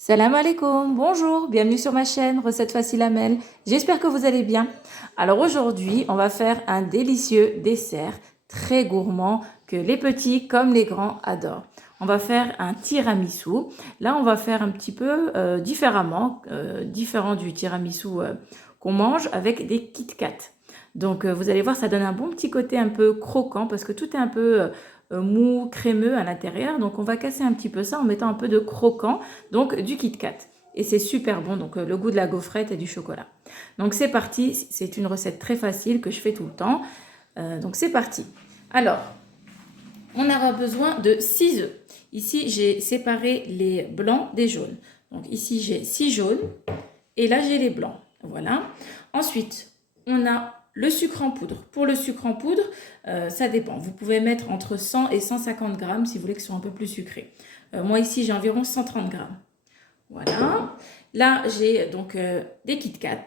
Salam alaikum, bonjour, bienvenue sur ma chaîne Recettes Faciles Amel. J'espère que vous allez bien. Alors aujourd'hui, on va faire un délicieux dessert très gourmand que les petits comme les grands adorent. On va faire un tiramisu. Là, on va faire un petit peu différemment, différent du tiramisu qu'on mange avec des Kit Kat. Donc vous allez voir, ça donne un bon petit côté un peu croquant parce que tout est un peu mou, crémeux à l'intérieur. Donc on va casser un petit peu ça en mettant un peu de croquant, donc du Kit Kat. Et c'est super bon, donc le goût de la gaufrette et du chocolat. Donc c'est parti, c'est une recette très facile que je fais tout le temps. Donc c'est parti. Alors, on aura besoin de 6 œufs. Ici, j'ai séparé les blancs des jaunes. Donc ici, j'ai 6 jaunes et là, j'ai les blancs. Voilà. Ensuite, on a le sucre en poudre. Pour le sucre en poudre, ça dépend. Vous pouvez mettre entre 100 et 150 grammes si vous voulez que ce soit un peu plus sucré. Moi ici, j'ai environ 130 grammes. Voilà. Là, j'ai donc des Kit Kat.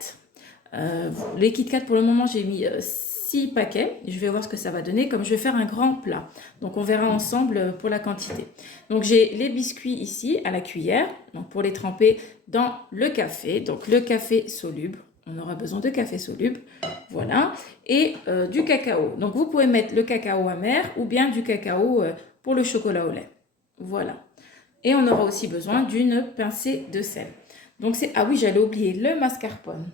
Les Kit Kat, pour le moment, j'ai mis 6 paquets. Je vais voir ce que ça va donner, comme je vais faire un grand plat. Donc, on verra ensemble pour la quantité. Donc, j'ai les biscuits ici à la cuillère, donc pour les tremper dans le café. Donc, le café soluble. On aura besoin de café soluble. Voilà. Et du cacao. Donc, vous pouvez mettre le cacao amer ou bien du cacao pour le chocolat au lait. Voilà. Et on aura aussi besoin d'une pincée de sel. Donc, c'est... Ah oui, j'allais oublier le mascarpone.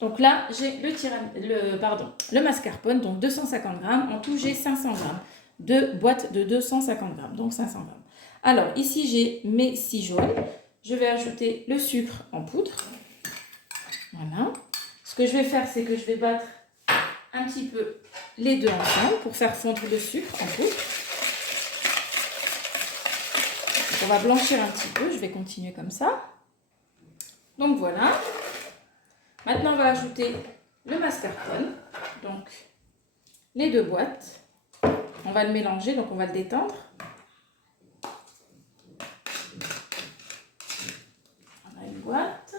Donc là, j'ai le mascarpone, donc 250 grammes. En tout, j'ai 500 grammes. Deux boîtes de 250 grammes, donc 500 grammes. Alors, ici, j'ai mes 6 jaunes. Je vais ajouter le sucre en poudre. Voilà. Ce que je vais faire, c'est que je vais battre un petit peu les deux ensemble pour faire fondre le sucre en poudre. Donc, on va blanchir un petit peu. Je vais continuer comme ça. Donc voilà. Maintenant, on va ajouter le mascarpone. Donc, les deux boîtes. On va le mélanger, donc on va le détendre. On a une boîte.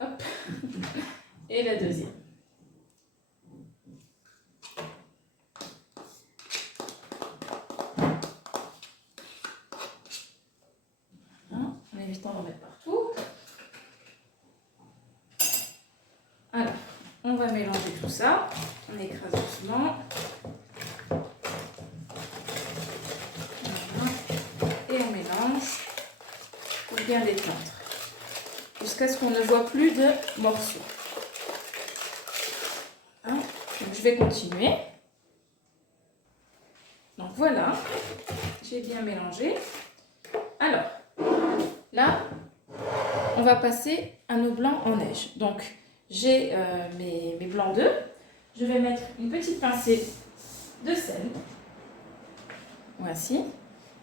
Hop. Et la deuxième. Hein, en évitant d'en mettre partout. Alors, on va mélanger tout ça. On écrase doucement. Voilà. Et on mélange pour bien détendre. Jusqu'à ce qu'on ne voit plus de morceaux. Hein, donc je vais continuer. Donc voilà, j'ai bien mélangé. Alors, là, on va passer à nos blancs en neige. Donc, j'ai mes blancs d'œufs. Je vais mettre une petite pincée de sel. Voici.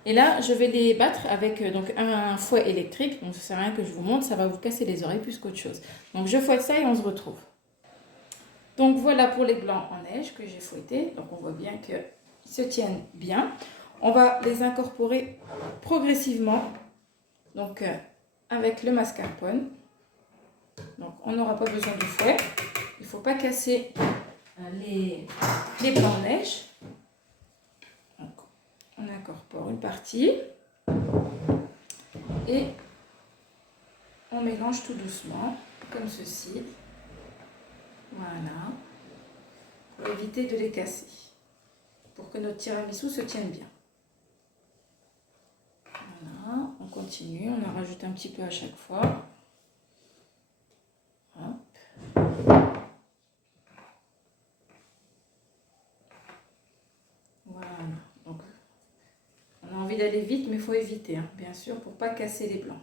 Et là, je vais les battre avec donc un fouet électrique. Donc, ça ne sert à rien que je vous montre, ça va vous casser les oreilles plus qu'autre chose. Donc, je fouette ça et on se retrouve. Donc, voilà pour les blancs en neige que j'ai fouettés. Donc, on voit bien qu'ils se tiennent bien. On va les incorporer progressivement. Donc, avec le mascarpone. Donc, on n'aura pas besoin de fouet. Il ne faut pas casser les blancs en neige. Donc, on incorpore une partie et on mélange tout doucement, comme ceci. Voilà. Pour éviter de les casser. Pour que notre tiramisu se tienne bien. Voilà. On continue. On en rajoute un petit peu à chaque fois. Hop. Voilà. Donc, on a envie d'aller vite, mais il faut éviter, hein, bien sûr, pour ne pas casser les blancs.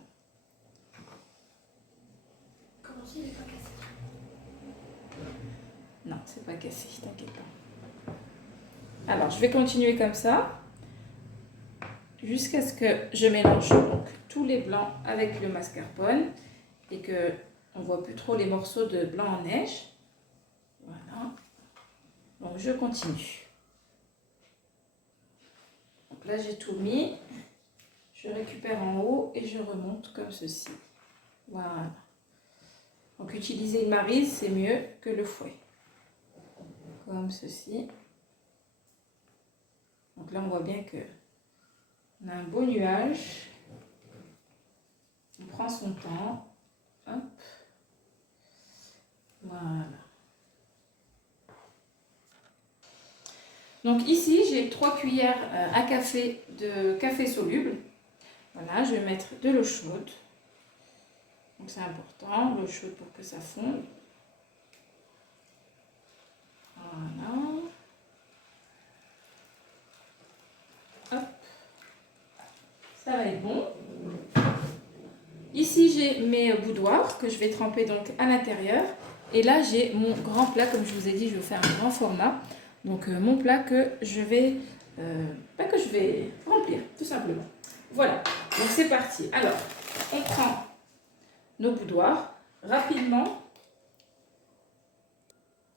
Comment ça, il n'est pas cassé? Non, c'est pas cassé, t'inquiète pas. Alors, je vais continuer comme ça, jusqu'à ce que je mélange donc tous les blancs avec le mascarpone et que on voit plus trop les morceaux de blanc en neige. Voilà. Donc, je continue. Donc là, j'ai tout mis. Je récupère en haut et je remonte comme ceci. Voilà. Donc, utiliser une maryse, c'est mieux que le fouet. Comme ceci. Donc là, on voit bien que on a un beau nuage. prend son temps. Hop. Voilà. Donc ici, j'ai 3 cuillères à café de café soluble. Voilà, je vais mettre de l'eau chaude. Donc c'est important, l'eau chaude pour que ça fonde. Voilà. Hop. Ça va être bon. Ici, j'ai mes boudoirs que je vais tremper donc à l'intérieur. Et là, j'ai mon grand plat, comme je vous ai dit, je vais faire un grand format. Donc mon plat que je vais remplir, tout simplement. Voilà, donc c'est parti. Alors, on prend nos boudoirs rapidement.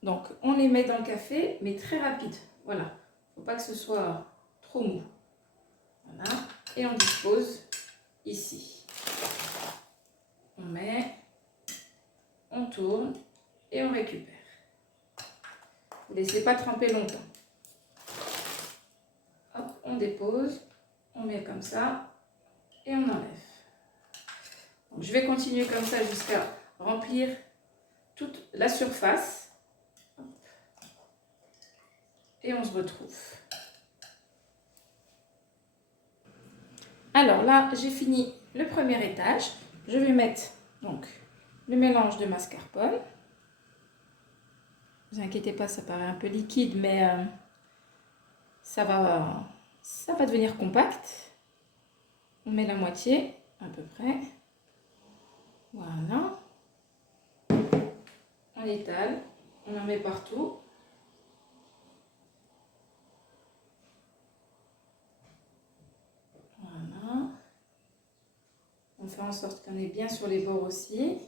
Donc, on les met dans le café, mais très rapide. Voilà, il ne faut pas que ce soit trop mou. Voilà, et on dispose ici. On met, on tourne et on récupère. Vous ne laissez pas tremper longtemps. Hop, on dépose, on met comme ça et on enlève. Donc, je vais continuer comme ça jusqu'à remplir toute la surface. Hop. Et on se retrouve. Alors là, j'ai fini le premier étage. Je vais mettre donc le mélange de mascarpone. Ne vous inquiétez pas, ça paraît un peu liquide, mais ça va devenir compact. On met la moitié, à peu près. Voilà. On étale, on en met partout. Voilà. On fait en sorte qu'on est bien sur les bords aussi.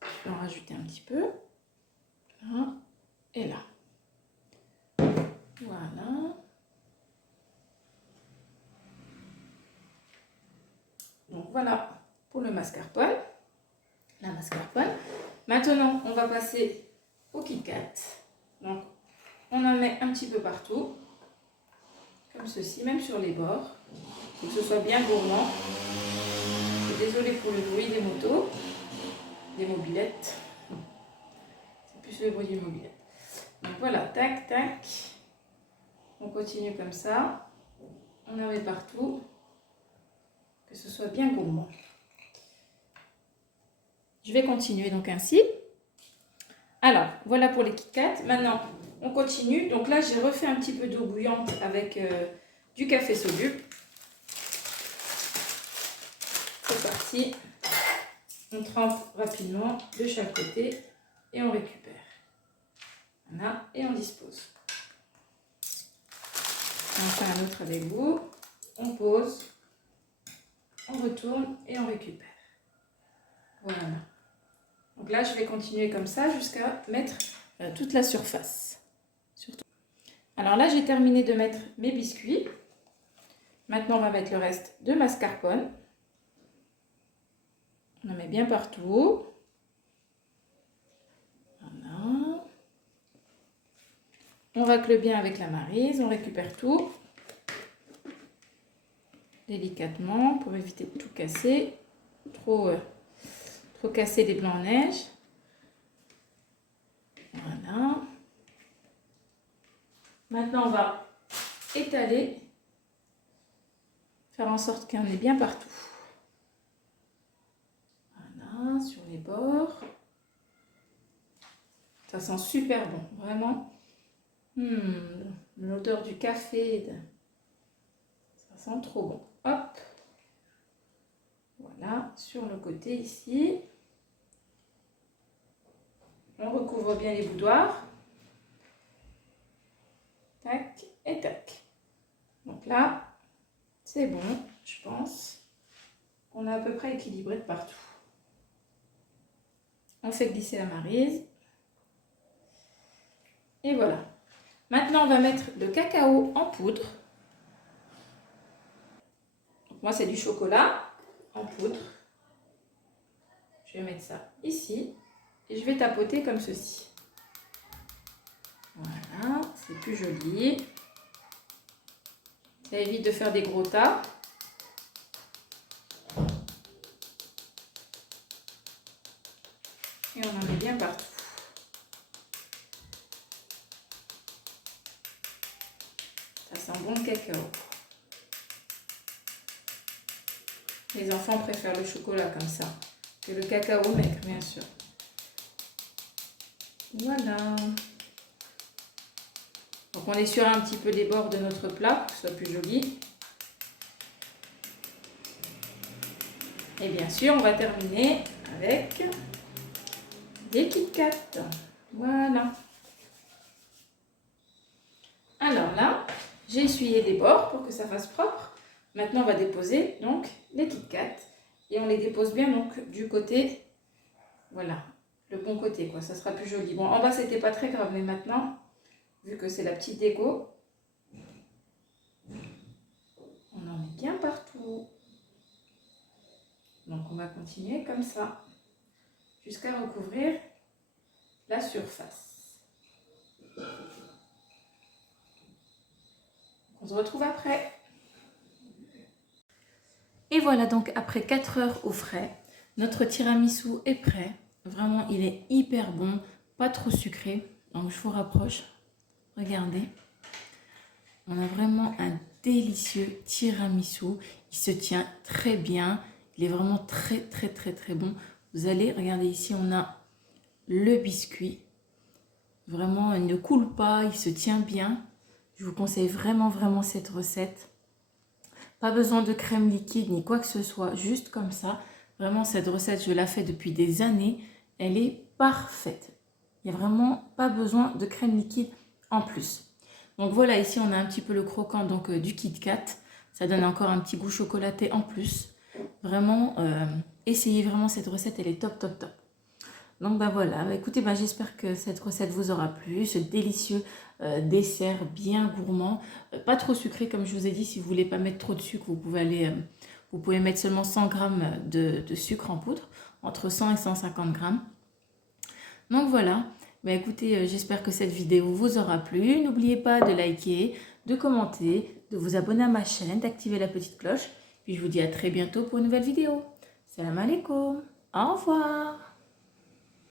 Je vais en rajouter un petit peu. Là et là. Voilà. Donc voilà pour le mascarpone. La mascarpone. Maintenant, on va passer au Kit Kat. Donc, on en met un petit peu partout. Comme ceci, même sur les bords. Pour que ce soit bien gourmand. Désolée pour le bruit des motos. Des mobylettes. C'est plus le bruit des mobylettes. Donc voilà, tac, tac. On continue comme ça. On en met partout. Que ce soit bien gourmand. Je vais continuer donc ainsi. Alors, voilà pour les Kit Kat. Maintenant, on continue. Donc là, j'ai refait un petit peu d'eau bouillante avec du café soluble. C'est parti. On trempe rapidement de chaque côté et on récupère. Voilà, et on dispose. On en fait un autre avec vous. On pose, on retourne et on récupère. Voilà. Donc là, je vais continuer comme ça jusqu'à mettre toute la surface. Alors là, j'ai terminé de mettre mes biscuits. Maintenant, on va mettre le reste de mascarpone. On en met bien partout. Voilà. On racle bien avec la maryse, on récupère tout. Délicatement pour éviter de tout casser. Trop casser les blancs en neige. Voilà. Maintenant, on va étaler. Faire en sorte qu'il y en ait bien partout. Voilà, sur les bords. Ça sent super bon, vraiment. L'odeur du café. Ça sent trop bon. Hop. Voilà, sur le côté ici. On recouvre bien les boudoirs. Tac et tac. Donc là, c'est bon, je pense. On a à peu près équilibré de partout. On fait glisser la maryse. Et voilà. Maintenant, on va mettre le cacao en poudre. Donc, moi, c'est du chocolat en poudre. Je vais mettre ça ici. Et je vais tapoter comme ceci. Voilà, c'est plus joli. Ça évite de faire des gros tas. on en met bien partout. Ça sent bon le cacao. Les enfants préfèrent le chocolat comme ça que le cacao maigre, bien sûr. Voilà. Donc on essuie un petit peu les bords de notre plat pour que ce soit plus joli. Et bien sûr, on va terminer avec des Kit Kat. Voilà. Alors là, j'ai essuyé les bords pour que ça fasse propre. Maintenant, on va déposer donc les Kit Kat. Et on les dépose bien donc du côté, voilà, le bon côté quoi. Ça sera plus joli. Bon, en bas, c'était pas très grave, mais maintenant, vu que c'est la petite déco, on en met bien partout. Donc on va continuer comme ça jusqu'à recouvrir la surface. On se retrouve après. Et voilà donc après 4 heures au frais, notre tiramisu est prêt. Vraiment il est hyper bon, pas trop sucré. Donc je vous rapproche, regardez. On a vraiment un délicieux tiramisu. Il se tient très bien. Il est vraiment très bon. Vous allez, regardez ici, on a le biscuit. Vraiment, il ne coule pas, il se tient bien. Je vous conseille vraiment cette recette. Pas besoin de crème liquide ni quoi que ce soit, juste comme ça. Vraiment, cette recette, je la fais depuis des années. Elle est parfaite. Il n'y a vraiment pas besoin de crème liquide en plus. Donc voilà, ici, on a un petit peu le croquant donc, du Kit Kat. Ça donne encore un petit goût chocolaté en plus. Vraiment, essayez vraiment cette recette, elle est top. Donc ben voilà, écoutez, j'espère que cette recette vous aura plu, ce délicieux dessert bien gourmand, pas trop sucré comme je vous ai dit. Si vous voulez pas mettre trop de sucre, vous pouvez mettre seulement 100 g de sucre en poudre, entre 100 et 150 g. Donc voilà, écoutez, j'espère que cette vidéo vous aura plu. N'oubliez pas de liker, de commenter, de vous abonner à ma chaîne, d'activer la petite cloche. Puis je vous dis à très bientôt pour une nouvelle vidéo. Salam alaikum, au revoir.